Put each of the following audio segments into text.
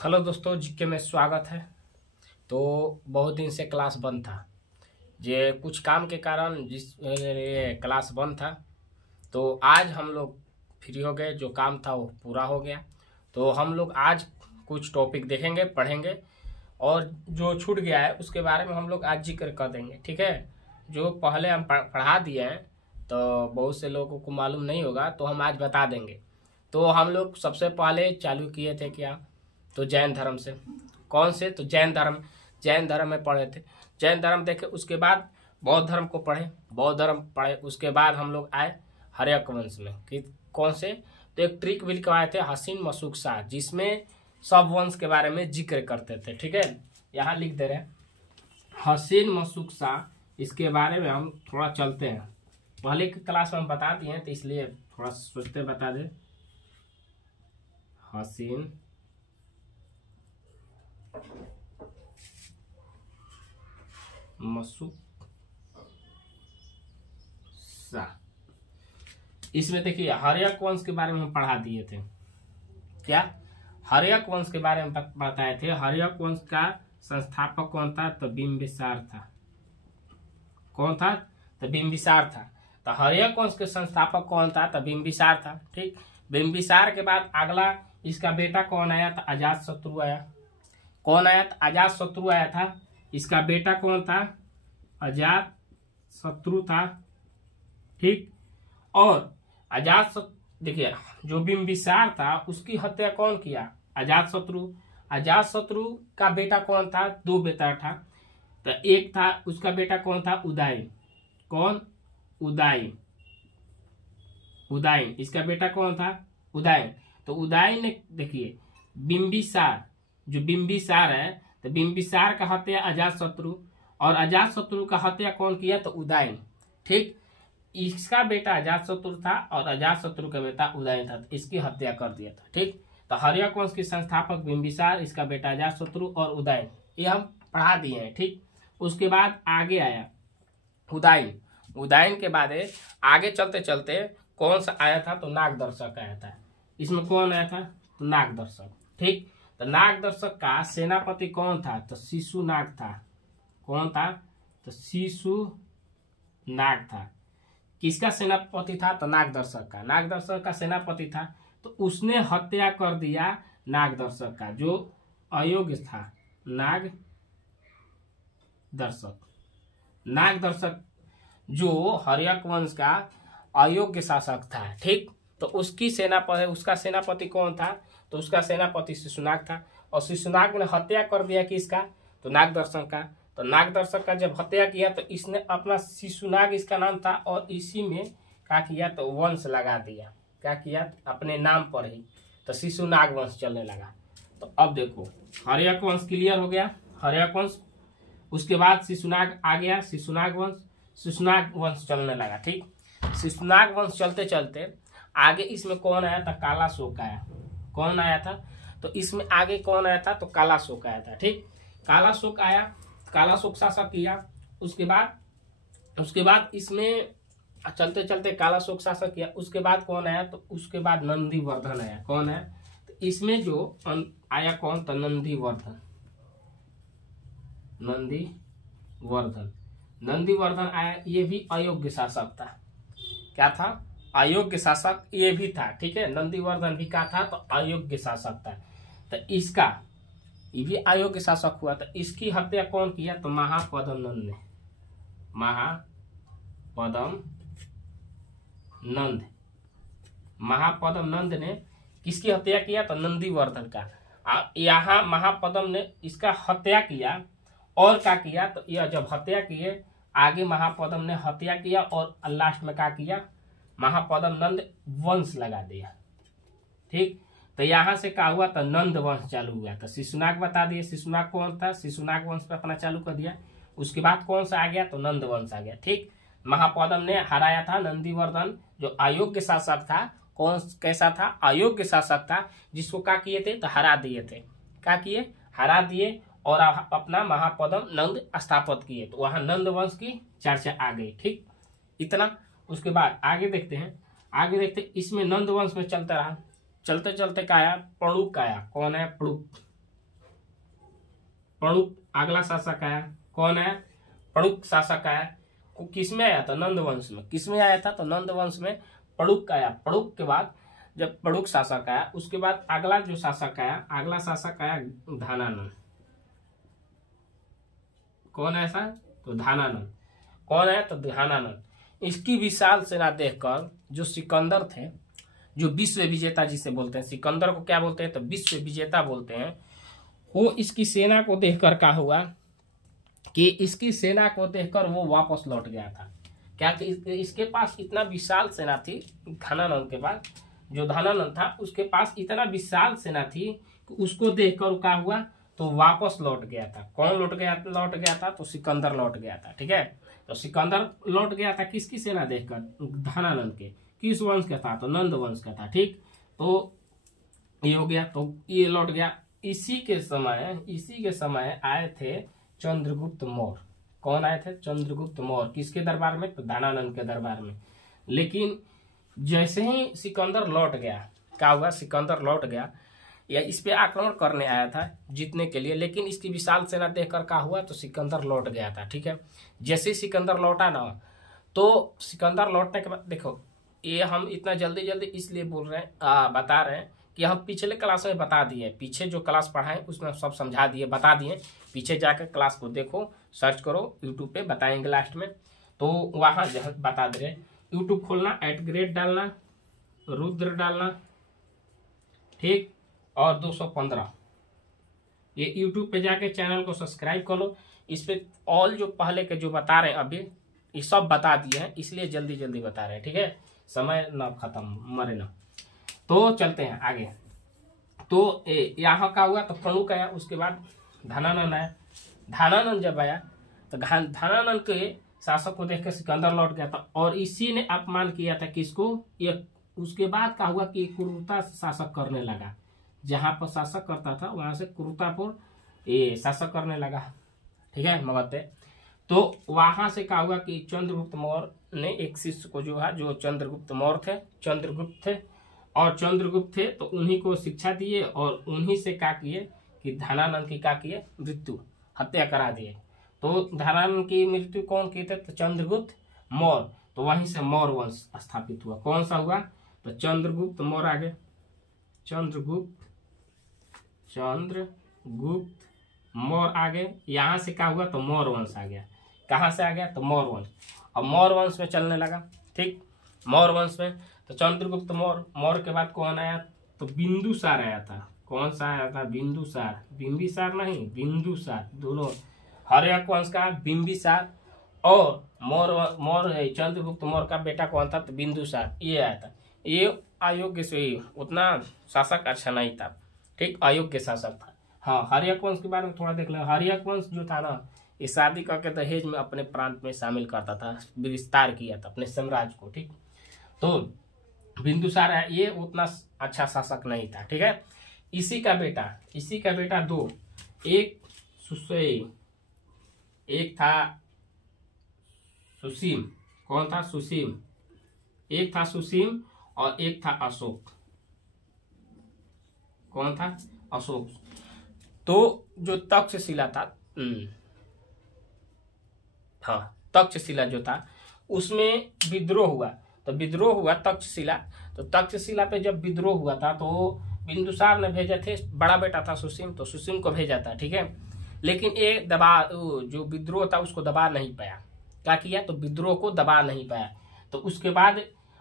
Hello दोस्तों, GK में स्वागत है। तो बहुत दिन से क्लास बंद था। ये कुछ काम के कारण ये क्लास बंद था। तो आज हम लोग फ्री हो गए, जो काम था वो पूरा हो गया। तो हम लोग आज कुछ टॉपिक देखेंगे, पढ़ेंगे और जो छूट गया है उसके बारे में हम लोग आज जिक्र कर देंगे। ठीक है, जो पहले हम पढ़ा दिए हैं तो बहुत से लोगों को मालूम नहीं होगा, तो हम आज बता देंगे। तो हम लोग सबसे पहले चालू किए थे क्या, तो जैन धर्म से। कौन से? तो जैन धर्म में पढ़े थे। जैन धर्म देखे, उसके बाद बौद्ध धर्म को पढ़े, बौद्ध धर्म पढ़े। उसके बाद हम लोग आए हर्यक वंश में कि कौन से, तो एक ट्रिक भी लिखवाए थे हसीन मसूक शाह, जिसमें सब वंश के बारे में जिक्र करते थे। ठीक है, यहाँ लिख दे रहे हैं हसीन मसूक शाह। इसके बारे में हम थोड़ा चलते हैं। पहले की क्लास में हम बता दिए हैं, तो इसलिए थोड़ा सोचते बता दें। हसीन मसूक शाह, इसमें देखिए हर्यक वंश के बारे में हम पढ़ा दिए थे। क्या? हर्यक वंश के बारे में बताए थे। हर्यक वंश का संस्थापक कौन था? तो बिंबिसार था। कौन था? तो बिंबिसार था। तो हर्यक वंश के संस्थापक कौन था? तो बिंबिसार था। ठीक, बिंबिसार के बाद अगला इसका बेटा कौन आया? तो अजात शत्रु आया। कौन आया? तो अजात शत्रु आया था। इसका बेटा कौन था? अजात शत्रु था। ठीक, और अजात देखिए, जो बिंबिसार था उसकी हत्या कौन किया? अजात शत्रु। अजात शत्रु का बेटा कौन था? दो बेटा था। तो एक था, उसका बेटा कौन था? उदयन। कौन? उदयन। उदयन, इसका बेटा कौन था? उदयन। तो उदयन ने, देखिए बिंबिसार, जो बिंबिसार है, तो बिंबिसार का हत्या अजात शत्रु, और अजात शत्रु का हत्या कौन किया? तो उदयन। ठीक, इसका बेटा अजात शत्रु था और अजात शत्रु का बेटा उदयन था, तो इसकी हत्या कर दिया था। ठीक, तो हर्यक वंश के संस्थापक बिंबिसार, इसका बेटा अजात शत्रु और उदयन, ये हम पढ़ा दिए हैं। ठीक, उसके बाद आगे आया उदयन। उदयन के बाद आगे चलते चलते कौन सा आया था? तो नागदर्शक आया था। इसमें कौन आया था? तो नागदर्शक। ठीक, तो नागदर्शक का सेनापति कौन था? तो शिशुनाग था। कौन था? तो शिशुनाग था। किसका सेनापति था? तो नागदर्शक का। नागदर्शक का सेनापति था, तो उसने हत्या कर दिया नागदर्शक का, जो अयोग्य था। नागदर्शक जो हर्यक वंश का अयोग्य शासक था। ठीक, तो उसकी सेनापति, उसका सेनापति कौन था? तो उसका सेनापति शिशुनाग था। और शिशुनाग ने हत्या कर दिया किसका? तो नागदर्शक का। तो नागदर्शक का जब हत्या किया तो इसने अपना, शिशुनाग इसका नाम था, और इसी में क्या किया? तो वंश लगा दिया। क्या किया? अपने नाम पर ही, तो शिशुनाग वंश चलने लगा। तो अब देखो, हर्यक वंश क्लियर हो गया। हर्यक वंश, उसके बाद शिशुनाग आ गया, शिशुनाग वंश चलने लगा। ठीक, शिशुनाग वंश चलते चलते आगे इसमें कौन आया था? कालाशोक आया। कौन आया था? तो इसमें आगे कौन आया था? तो कालाशोक आया था। ठीक, कालाशोक आया, कालाशोक शासक किया। उसके बाद इसमें चलते चलते कालाशोक शासक किया। उसके बाद कौन आया? तो उसके बाद नंदीवर्धन आया। कौन है? तो इसमें जो आया कौन? तो नंदीवर्धन आया। ये भी अयोग्य शासक था। क्या था? अयोग्य शासक ये भी था। ठीक है, नंदीवर्धन भी क्या था? तो अयोग्य शासक था। तो इसका, ये भी अयोग्य शासक हुआ। तो इसकी हत्या कौन किया? तो महापद्म नंद ने किसकी हत्या किया? तो नंदीवर्धन का। यहाँ महापद्म ने इसका हत्या किया, और क्या किया? तो यह जब हत्या किए, आगे महापद्म ने हत्या किया, और लास्ट में क्या किया? महापद्म नंद वंश लगा दिया। ठीक, तो यहाँ से क्या हुआ? तो नंद वंश चालू हुआ। तो शिशुनाग बता दिए, शिशुनाग कौन था? शिशुनाग वंश पे अपना चालू कर दिया। उसके बाद कौन सा आ गया? तो नंद वंश आ गया। ठीक, महापद्म ने हराया था नंदीवर्धन, जो अयोग्य शासक था। कौन, कैसा था? अयोग्य शासक था, जिसको क्या किए थे? तो हरा दिए थे। क्या किए? हरा दिए, और अपना महापद्म नंद स्थापित किए। तो वहां नंद वंश की चर्चा आ गई। ठीक, इतना। उसके बाद आगे देखते हैं, इसमें नंद वंश में चलता रहा। चलते चलते क्या आया? प्रणुक आया। कौन है? प्रणुक। पणुक अगला शासक आया, कौन आया? पणुक शासक आया। किस में आया था? नंद वंश में। किस में आया था? तो नंद वंश में पणुक आया। पणुक के बाद जब पणुक शासक आया, उसके बाद अगला जो शासक आया, अगला शासक आया धानानंद। कौन है ऐसा? तो धानानंद। कौन है? तो धानानंद। इसकी विशाल सेना देखकर जो सिकंदर थे, जो विश्व विजेता जिसे बोलते हैं, सिकंदर को क्या बोलते हैं? तो विश्व विजेता बोलते हैं। वो इसकी सेना को देखकर क्या हुआ कि इसकी सेना को देखकर वो वापस लौट गया था। क्या कि इसके पास इतना विशाल सेना थी, धानानंद के पास, जो धानानंद था उसके पास इतना विशाल सेना थी कि उसको देखकर क्या हुआ? तो वापस लौट गया था। कौन लौट गया था? तो सिकंदर लौट गया था। ठीक है, तो सिकंदर लौट गया था किसकी सेना देखकर? धानानंद के। किस वंश का था? तो नंद वंश का था। ठीक, तो ये हो गया, तो ये लौट गया। इसी के समय आए थे चंद्रगुप्त मौर्य। कौन आए थे? चंद्रगुप्त मौर्य। किसके दरबार में? तो धानानंद के दरबार में। लेकिन जैसे ही सिकंदर लौट गया, क्या हुआ? सिकंदर लौट गया या इस पे आक्रमण करने आया था जीतने के लिए, लेकिन इसकी विशाल सेना देखकर क्या हुआ? तो सिकंदर लौट गया था। ठीक है, जैसे ही सिकंदर लौटा ना, तो सिकंदर लौटने के बाद देखो, ये हम इतना जल्दी इसलिए बोल रहे हैं, बता रहे हैं कि हम पिछले क्लास में बता दिए, पीछे जो क्लास पढ़ाए उसमें सब समझा दिए, बता दिए। पीछे जाकर क्लास को देखो, सर्च करो यूट्यूब पे, बताएंगे लास्ट में, तो वहाँ जो बता दे रहे। यूट्यूब खोलना, @ डालना, रुद्र डालना, ठीक, और 215, ये यूट्यूब पे जाके चैनल को सब्सक्राइब कर लो। इस पे ऑल जो पहले के जो बता रहे हैं अभी, ये सब बता दिए हैं, इसलिए जल्दी बता रहे हैं। ठीक है, समय ना खत्म मरे ना। तो चलते हैं आगे। तो यहाँ का हुआ, तो प्रमुख आया, उसके बाद धानानंद आया। धानानंद जब आया तो धानानंद के शासक को देख कर सिकंदर लौट गया था, और इसी ने अपमान किया था किसको? ये उसके बाद क्या हुआ कि क्रूरता से शासक करने लगा। जहां पर शासक करता था वहां से क्रूरतापूर्ण ये शासक करने लगा। ठीक है, मगध पे। तो वहां से क्या हुआ कि चंद्रगुप्त मौर्य ने एक शिष्य को जो है, जो चंद्रगुप्त मौर्य थे, चंद्रगुप्त थे, तो उन्हीं को शिक्षा दिए, और उन्हीं से क्या किए कि धानानंद की क्या किए? मृत्यु, हत्या करा दिए। तो धानानंद की मृत्यु कौन की थे? तो चंद्रगुप्त मौर्य। तो वहीं से मौर्य वंश स्थापित हुआ। कौन सा हुआ? तो चंद्रगुप्त मौर्य आगे, चंद्रगुप्त मौर्य आगे। यहाँ से क्या हुआ? तो मौर्य वंश आ गया। कहाँ से आ गया? तो मौर्य वंश। अब मौर्य वंश में चलने लगा। ठीक, मौर्य वंश में तो चंद्रगुप्त मौर्य के बाद कौन आया? तो बिंदुसार आया था। कौन सा आया था? बिंदुसार, बिंबिसार नहीं, बिंदुसार, दोनों। हर्यक वंश का बिंबिसार, और मौर्य चंद्रगुप्त मौर्य का बेटा कौन था? तो बिंदुसार, ये आया था। ये अयोग्य से ही, उतना शासक अच्छा नहीं था। ठीक, अयोग्य शासक था। हाँ, हर्यक वंश के बारे में थोड़ा देख लो। हर्यक वंश जो था ना, ये शादी करके दहेज में अपने प्रांत में शामिल करता था, विस्तार किया था अपने साम्राज्य को। ठीक, तो बिंदुसार है, ये उतना अच्छा शासक नहीं था। ठीक है, इसी का बेटा दो, एक था सुसीम। कौन था? सुसीम। एक था सुसीम और एक था अशोक। कौन था? अशोक। तो जो तक्षशिला था, हाँ, तक्षशिला जो था उसमें विद्रोह हुआ। तो विद्रोह हुआ तक्षशिला। तो तक्षशिला पे जब विद्रोह हुआ था तो बिंदुसार ने भेजे थे, बड़ा बेटा था सुसीम, तो सुसीम को भेजा था। ठीक है, लेकिन ये जो विद्रोह था उसको दबा नहीं पाया। क्या किया? तो विद्रोह को दबा नहीं पाया। तो उसके बाद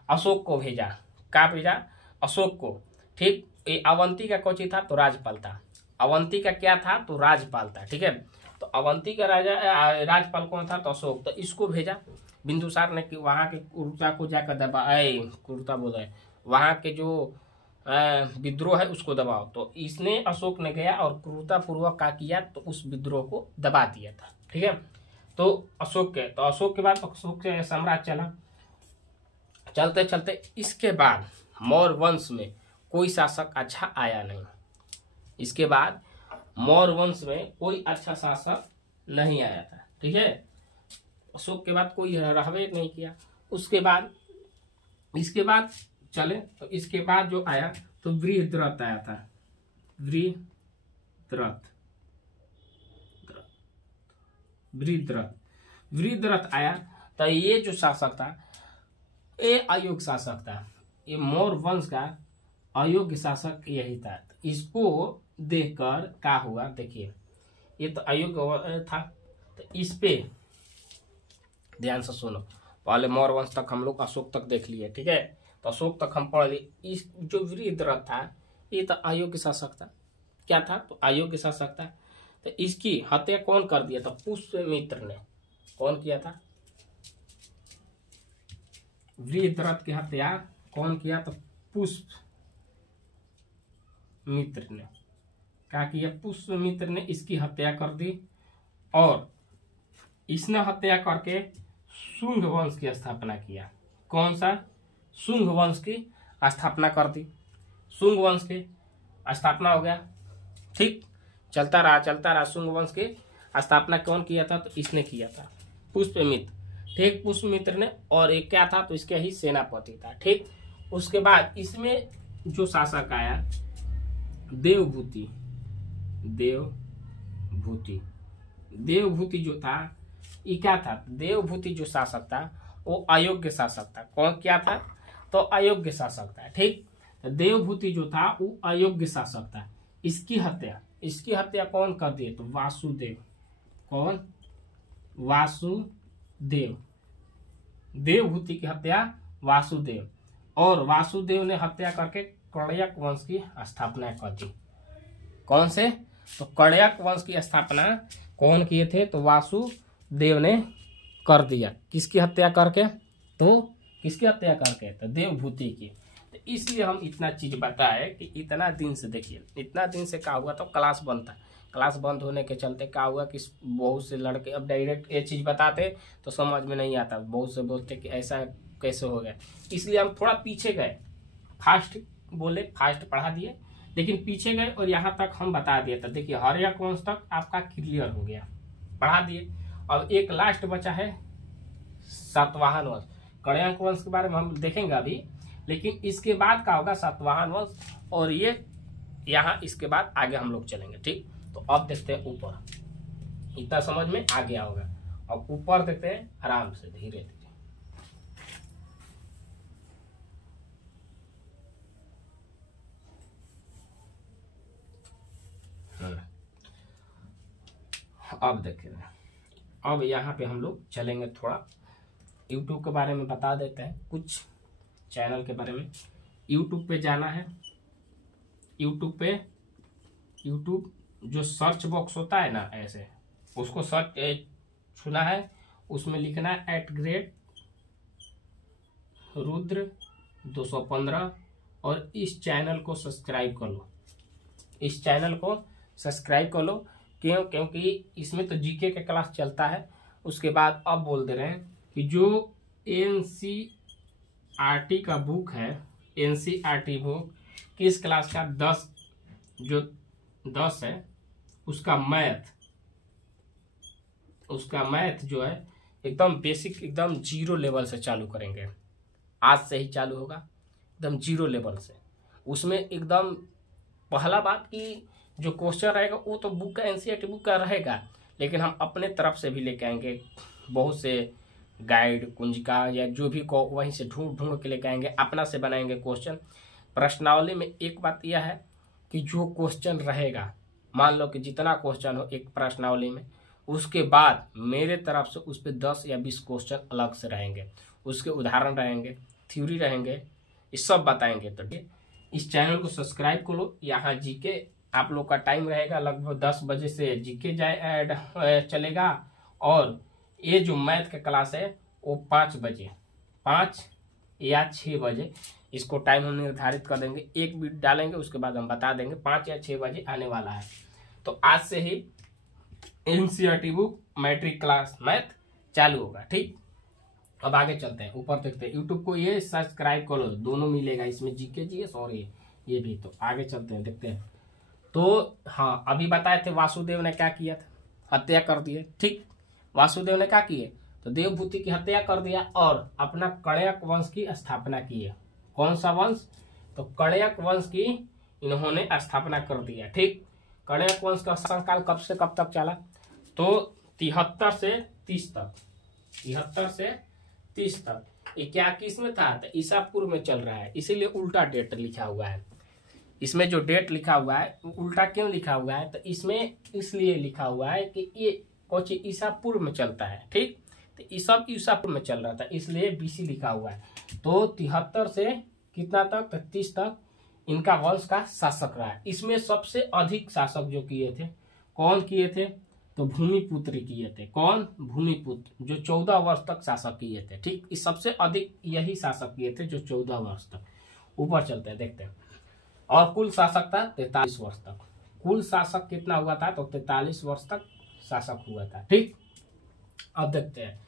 अशोक को भेजा। क्या भेजा? अशोक को। ठीक, ये अवंती का कोची था? तो राजपाल था। अवंती का क्या था? तो राजपाल था। ठीक है, तो अवंती का राजपाल कौन था? तो अशोक। तो इसको भेजा बिंदुसार ने कि वहां के क्रूरता को जाकर क्रूरता बोला है, वहां के जो विद्रोह है उसको दबाओ। तो इसने, अशोक ने गया और क्रूरता पूर्वक क्या किया? तो उस विद्रोह को दबा दिया था। ठीक है, तो अशोक के बाद अशोक के साम्राज्य चला। चलते चलते इसके बाद मौर्य वंश में कोई शासक अच्छा आया नहीं। इसके बाद मौर्य वंश में कोई अच्छा शासक नहीं आया था। ठीक है, अशोक के बाद कोई रहवे नहीं किया। इसके बाद चले तो इसके बाद जो आया तो वृहद्रथ आया था। वृहद्रथ, वृद्धरथ आया तो ये जो शासक था ये अयोग्य शासक था। ये मौर्य वंश का अयोग्य शासक यही था। तो इसको देखकर क्या हुआ, देखिए ये तो अयोग्य था, तो इस पे ध्यान से सुनो। पहले मौर्य वंश तक हम लोग अशोक तक देख लिए, ठीक है। तो अशोक तक हम पढ़ लिए। इस जो वृद्धरथ था ये तो अयोग्य शासक था। क्या था, तो अयोग्य शासक था। तो इसकी हत्या कौन कर दिया था, पुष्यमित्र ने। कौन किया था, वृद्धरथ की हत्या कौन किया, तो पुष्यमित्र ने। क्या किया, पुष्यमित्र ने इसकी हत्या कर दी और इसने हत्या करके शुंग वंश की स्थापना किया। कौन सा, शुंग वंश की स्थापना कर दी। शुंग वंश की स्थापना हो गया, ठीक। चलता रहा शुंग वंश की स्थापना कौन किया था, तो इसने किया था, पुष्यमित्र, ठीक। पुष्यमित्र ने, और एक क्या था, तो इसके ही सेनापति था, ठीक। उसके बाद इसमें जो शासक आया देवभूति जो था ये क्या था, देवभूति जो शासक था वो अयोग्य शासक था। कौन क्या था, तो अयोग्य शासक था, ठीक। तो देवभूति जो था वो अयोग्य शासक था। इसकी हत्या कौन कर दिए, तो वासुदेव। कौन, वासुदेव। देवभूति की हत्या वासुदेव, और वासुदेव ने हत्या करके कण्यक वंश की स्थापना कर दी। कौन से, तो कण्यक वंश की स्थापना कौन किए थे, तो वासुदेव ने कर दिया। किसकी हत्या करके, तो देवभूति की। तो इसलिए हम इतना चीज बताए कि इतना दिन से, देखिए इतना दिन से क्या हुआ, तो क्लास बंद था। क्लास बंद होने के चलते क्या हुआ कि बहुत से लड़के अब डायरेक्ट ये चीज बताते तो समझ में नहीं आता। बहुत से बोलते कि ऐसा कैसे हो गया, इसलिए हम थोड़ा पीछे गए। फास्ट पढ़ा दिए, लेकिन पीछे गए और यहाँ तक हम बता दिए। तो देखिए हर्यक वंश तक आपका क्लियर हो गया, पढ़ा दिए। अब एक लास्ट बचा है सातवाहन वंश। कण्यक वंश के बारे में हम देखेंगे अभी, लेकिन इसके बाद क्या होगा, सातवाहन वंश, और ये यहाँ इसके बाद आगे हम लोग चलेंगे, ठीक। तो अब देखते हैं ऊपर, इतना समझ में आ गया होगा। अब ऊपर देखते हैं आराम से, धीरे धीरे। अब देखिए, अब यहाँ पे हम लोग चलेंगे थोड़ा YouTube के बारे में बता देते हैं, कुछ चैनल के बारे में। YouTube पे जाना है। YouTube जो सर्च बॉक्स होता है ना, ऐसे उसको सर्च छूना है, उसमें लिखना है @रुद्र 215 और इस चैनल को सब्सक्राइब कर लो। क्योंकि इसमें तो जीके का क्लास चलता है। उसके बाद अब बोल दे रहे हैं कि जो NCERT का बुक है, NCERT बुक किस क्लास का, 10 है, उसका मैथ जो है एकदम बेसिक, एकदम 0 लेवल से चालू करेंगे। आज से ही चालू होगा, एकदम 0 लेवल से। उसमें एकदम पहला बात कि जो क्वेश्चन रहेगा वो तो बुक का, NCERT बुक का रहेगा, लेकिन हम अपने तरफ से भी लेके आएंगे। बहुत से गाइड, कुंजिका या जो भी को वहीं से ढूंढ के लेके आएंगे, अपना से बनाएंगे क्वेश्चन। प्रश्नावली में एक बात यह है कि जो क्वेश्चन रहेगा, मान लो कि जितना क्वेश्चन हो एक प्रश्नावली में, उसके बाद मेरे तरफ से उस पर 10 या 20 क्वेश्चन अलग से रहेंगे। उसके उदाहरण रहेंगे, थ्योरी रहेंगे, ये सब बताएंगे। तो इस चैनल को सब्सक्राइब कर लो। यहाँ जीके आप लोग का टाइम रहेगा लगभग 10 बजे से जीके चलेगा, और ये जो मैथ का क्लास है वो 5 या 6 बजे इसको टाइम हम निर्धारित कर देंगे। एक वीडियो डालेंगे, उसके बाद हम बता देंगे 5 या 6 बजे आने वाला है। तो आज से ही NCERT book matric class math चालू होगा, ठीक। अब आगे चलते हैं, ऊपर देखते हैं। यूट्यूब को ये सब्सक्राइब करो, दोनों मिलेगा इसमें, जीके जीएस और ये भी। तो आगे चलते हैं, देखते हैं। तो हाँ, अभी बताए थे वासुदेव ने क्या किया था, हत्या कर दिए, ठीक। वासुदेव ने क्या किए, तो देवभूति की हत्या कर दिया और अपना कण्यक वंश की स्थापना की है। कौन सा वंश, तो कण्यक वंश की इन्होंने स्थापना कर दिया, ठीक। कण्यक वंश का शासनकाल कब से कब तक चला, तो 73 से 30 तक, 73 से 30 तक ये क्या किस में था? तो ईसा पूर्व में चल रहा है, इसीलिए उल्टा डेट लिखा हुआ है। इसमें जो डेट लिखा हुआ है उल्टा क्यों लिखा हुआ है? तो इसमें इसलिए लिखा हुआ है कि ये कुछ ईसा पूर्व में चलता है, ठीक। तो ये सब ईसा पूर्व में चल रहा था, इसलिए बीसी लिखा हुआ है। तो 73 से कितना तक? तो 30 तक इनका वंश का शासक रहा है। इसमें सबसे अधिक शासक जो किए थे, कौन किए थे? तो भूमिपुत्र किए थे। कौन? भूमिपुत्र, जो 14 वर्ष तक शासक किए थे, ठीक। इस सबसे अधिक यही शासक किए थे जो 14 वर्ष तक। ऊपर चलते हैं, देखते हैं। और कुल शासक था 43 वर्ष तक। कुल शासक कितना हुआ था? तो 43 वर्ष तक शासक हुआ था, ठीक। अब देखते हैं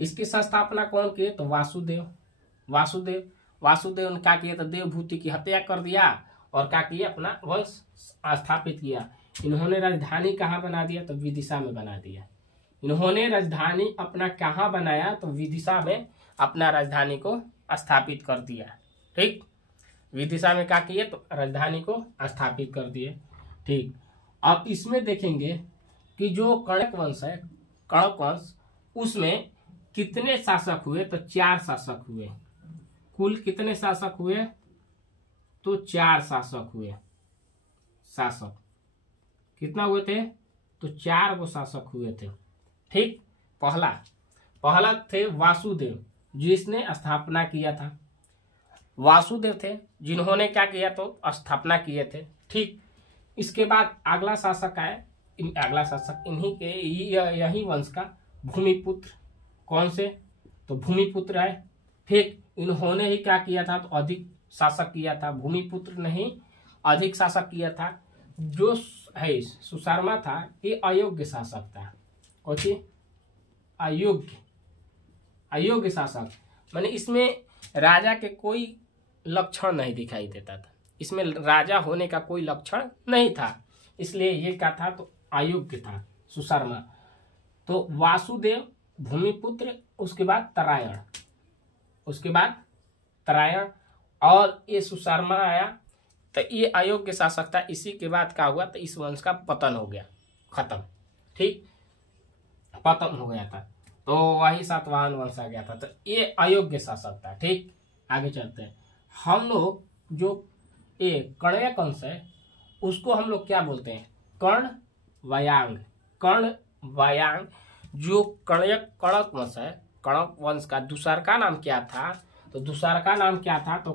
इसकी स्थापना कौन किए? तो वासुदेव। वासुदेव ने क्या किया? तो देवभूति की हत्या कर दिया और क्या किया? अपना वंश स्थापित किया। इन्होंने राजधानी कहाँ बना दिया? तो विदिशा में बना दिया। इन्होंने राजधानी अपना कहाँ बनाया? तो विदिशा में अपना राजधानी को स्थापित कर दिया, ठीक। विदिशा में क्या किए? तो राजधानी को स्थापित कर दिए, ठीक। अब इसमें देखेंगे कि जो कणक वंश है, कणक वंश, उसमें कितने शासक हुए? तो 4 शासक हुए। कुल कितने शासक हुए? तो 4 शासक हुए। शासक कितना हुए थे? तो 4 गो शासक हुए थे, ठीक। पहला थे वासुदेव, जिसने स्थापना किया था। वासुदेव थे जिन्होंने क्या किया? तो स्थापना किए थे, ठीक। इसके बाद अगला शासक आए, अगला शासक इन्हीं के यही वंश का भूमिपुत्र। कौन से? तो भूमिपुत्र है। फिर इन्होंने ही क्या किया था? तो अधिक शासक किया था। भूमिपुत्र नहीं, अधिक शासक किया था। जो है सुशर्मा था, ये अयोग्य शासक था। कौन? अयोग्य शासक, माने इसमें राजा के कोई लक्षण नहीं दिखाई देता था। इसमें राजा होने का कोई लक्षण नहीं था, इसलिए ये क्या था? तो अयोग्य था सुशर्मा। तो वासुदेव, भूमिपुत्र, उसके बाद तरायण, और ये सुशर्मा आया। तो ये अयोग्य शासक था। इसी के बाद क्या हुआ? तो इस वंश का पतन हो गया, खत्म, ठीक। पतन हो गया था, तो वही सातवाहन वंश आ गया था। तो ये अयोग्य शासक था, ठीक। आगे चलते हैं। हम लोग जो ये कण्यक वंश है उसको हम लोग क्या बोलते हैं? कर्णवयांग। जो कणक वंश है, कणक वंश का दूसर का नाम क्या था? तो दूसर का नाम क्या था? तो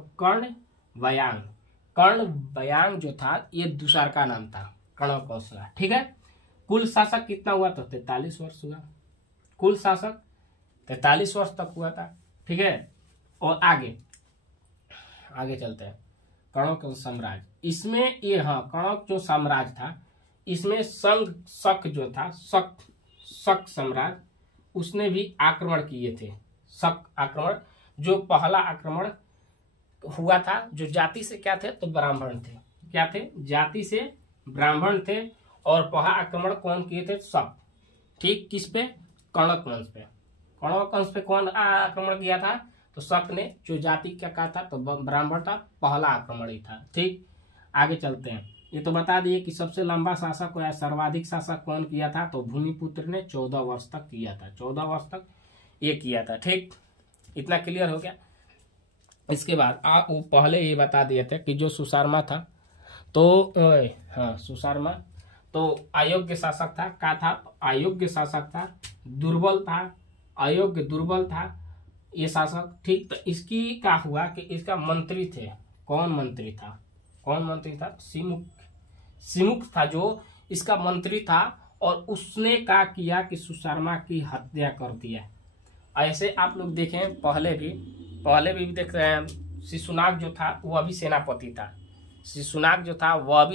कर्णवयांग जो था, ये दूसर का नाम था कणक वंश का, ठीक है। कुल शासक कितना हुआ? तो 43 वर्ष हुआ। कुल शासक 43 वर्ष तक हुआ था, ठीक है। और आगे चलते हैं। कणक साम्राज्य, इसमें ये कणक जो साम्राज्य था, इसमें शक जो था, शक साम्राज्य, उसने भी आक्रमण किए थे। शक आक्रमण, जो पहला आक्रमण हुआ था, जो जाति से क्या थे? तो ब्राह्मण थे। क्या थे? जाति से ब्राह्मण थे। और पहला आक्रमण कौन किए थे? शक, ठीक। किस पे? कणक वंश पे। कणक वंश पे कौन आक्रमण किया था? तो शक ने, जो जाति क्या कहा था? तो ब्राह्मण था। पहला आक्रमण ही था, ठीक। आगे चलते हैं। ये तो बता दिए कि सबसे लंबा शासक या सर्वाधिक शासक कौन किया था? तो भूमिपुत्र ने 14 वर्ष तक किया था। 14 वर्ष तक ये किया था, ठीक। इतना क्लियर हो गया। इसके बाद वो पहले ये बता दिए थे कि जो सुशर्मा था, तो सुशर्मा तो अयोग्य शासक था। क्या था? अयोग्य शासक था, दुर्बल था, अयोग्य दुर्बल था ये शासक, ठीक। तो इसकी क्या हुआ कि इसका मंत्री थे। कौन मंत्री था? सिमुख था जो इसका मंत्री था। और उसने क्या किया कि सुशर्मा की हत्या कर दिया। ऐसे आप लोग देखें, पहले भी देख रहे हैं। शिशुनाग जो था वह भी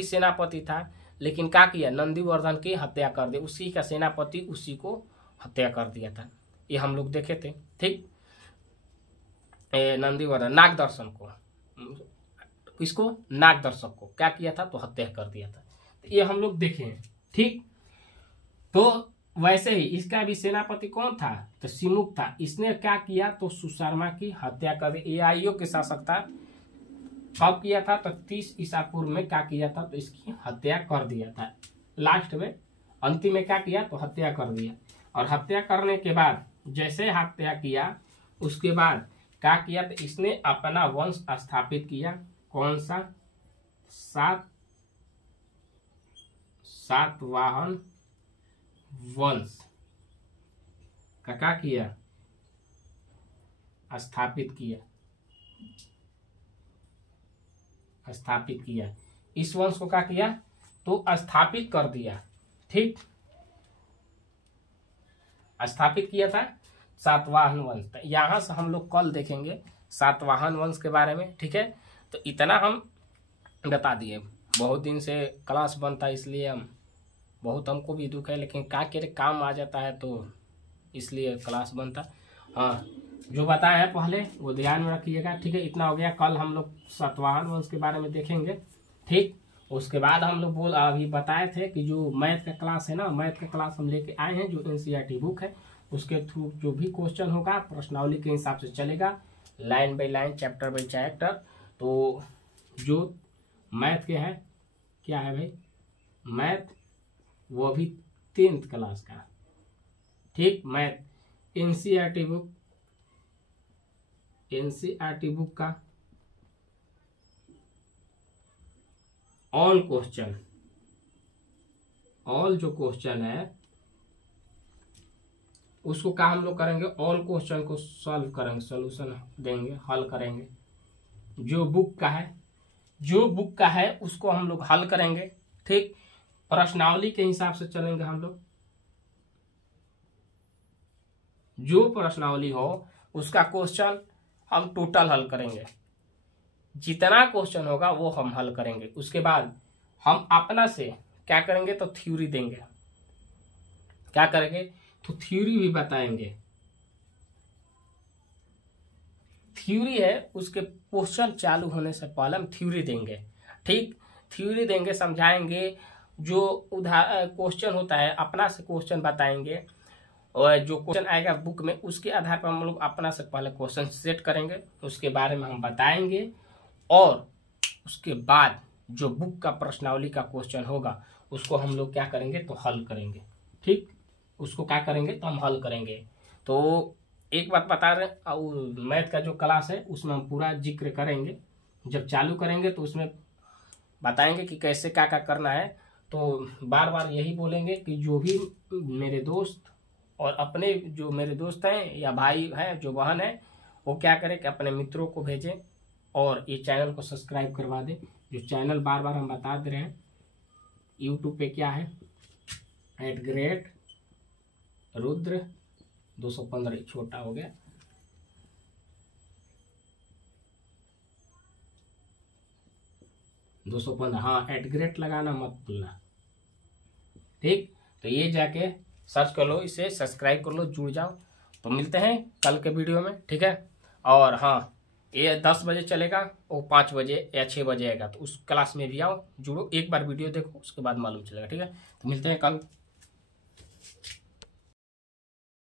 सेनापति था। लेकिन क्या किया? नंदीवर्धन की हत्या कर दी। उसी का सेनापति उसी को हत्या कर दिया था। ये हम लोग देखे थे, ठीक। नंदीवर्धन नागदर्शन को, किसको? नागदर्शक को क्या किया था? तो हत्या कर दिया था। तो ये हम लोग देखे हैं, ठीक। तो वैसे ही इसका भी सेनापति कौन था? तो सिमुख था। इसने क्या किया? तो सुशर्मा की हत्या कर दी। ये अयोग्य शासक था। कब किया था? तो 30 ईसा पूर्व में क्या किया था? तो इसकी हत्या कर दिया था। लास्ट में अंतिम में क्या किया, तो हत्या कर दिया। और हत्या करने के बाद जैसे हत्या किया उसके बाद क्या किया, तो इसने अपना वंश स्थापित किया। कौन सा, सातवाहन वंश का क्या किया, स्थापित किया। इस वंश को क्या किया, तो स्थापित कर दिया। ठीक, स्थापित किया था सातवाहन वंश। यहां से हम लोग कल देखेंगे सातवाहन वंश के बारे में। ठीक है, तो इतना हम बता दिए। बहुत दिन से क्लास बनता इसलिए हमको भी दुख है, लेकिन क्या करे, काम आ जाता है तो इसलिए क्लास बनता। हाँ, जो बताया है पहले वो ध्यान में रखिएगा। ठीक है, इतना हो गया। कल हम लोग सातवाहन वंश के बारे में देखेंगे। ठीक, उसके बाद हम लोग अभी बताए थे कि जो मैथ का क्लास है ना, मैथ का क्लास हम लेके आए हैं, जो एनसीईआरटी बुक है उसके थ्रू जो भी क्वेश्चन होगा प्रश्नावली के हिसाब से चलेगा, line by line, chapter by chapter. तो जो मैथ के है, क्या है भाई, मैथ वो भी 10th क्लास का। ठीक, मैथ एनसीईआरटी बुक का ऑल जो क्वेश्चन है उसको क्या हम लोग करेंगे, ऑल क्वेश्चन को सॉल्व करेंगे, सॉल्यूशन देंगे, हल करेंगे। जो बुक का है उसको हम लोग हल करेंगे। ठीक, प्रश्नावली के हिसाब से चलेंगे हम लोग। जो प्रश्नावली हो उसका क्वेश्चन हम टोटल हल करेंगे, जितना क्वेश्चन होगा वो हम हल करेंगे। उसके बाद हम अपना से क्या करेंगे, तो थ्योरी देंगे। क्या करेंगे, तो थ्योरी भी बताएंगे। थ्योरी है, उसके क्वेश्चन चालू होने से पहले हम थ्योरी देंगे। ठीक, थ्योरी देंगे, समझाएंगे। जो क्वेश्चन होता है अपना से क्वेश्चन बताएंगे, और जो क्वेश्चन आएगा बुक में उसके आधार पर हम लोग अपना से पहले क्वेश्चन सेट करेंगे, उसके बारे में हम बताएंगे। और उसके बाद जो बुक का प्रश्नावली का क्वेश्चन होगा उसको हम लोग क्या करेंगे, तो हल करेंगे। ठीक, उसको क्या करेंगे, तो हम हल करेंगे। तो एक बात बता रहे, और मैथ का जो क्लास है उसमें हम पूरा जिक्र करेंगे। जब चालू करेंगे तो उसमें बताएंगे कि कैसे क्या क्या करना है। तो बार बार यही बोलेंगे कि जो भी मेरे दोस्त और अपने जो मेरे दोस्त हैं या भाई हैं, जो बहन है, वो क्या करें कि अपने मित्रों को भेजें और ये चैनल को सब्सक्राइब करवा दें। जो चैनल बार बार हम बता दे रहे हैं, यूट्यूब पे क्या है, @रुद्र 215, छोटा हो गया, 215। हाँ, @ लगाना मत भूलना। ठीक, तो ये जाके सर्च कर लो, इसे सब्सक्राइब कर लो, जुड़ जाओ। तो मिलते हैं कल के वीडियो में। ठीक है, और हाँ, ये 10 बजे चलेगा, वो 5 बजे या 6 बजे आएगा, तो उस क्लास में भी आओ, जुड़ो, एक बार वीडियो देखो, उसके बाद मालूम चलेगा। ठीक है, तो मिलते हैं कल।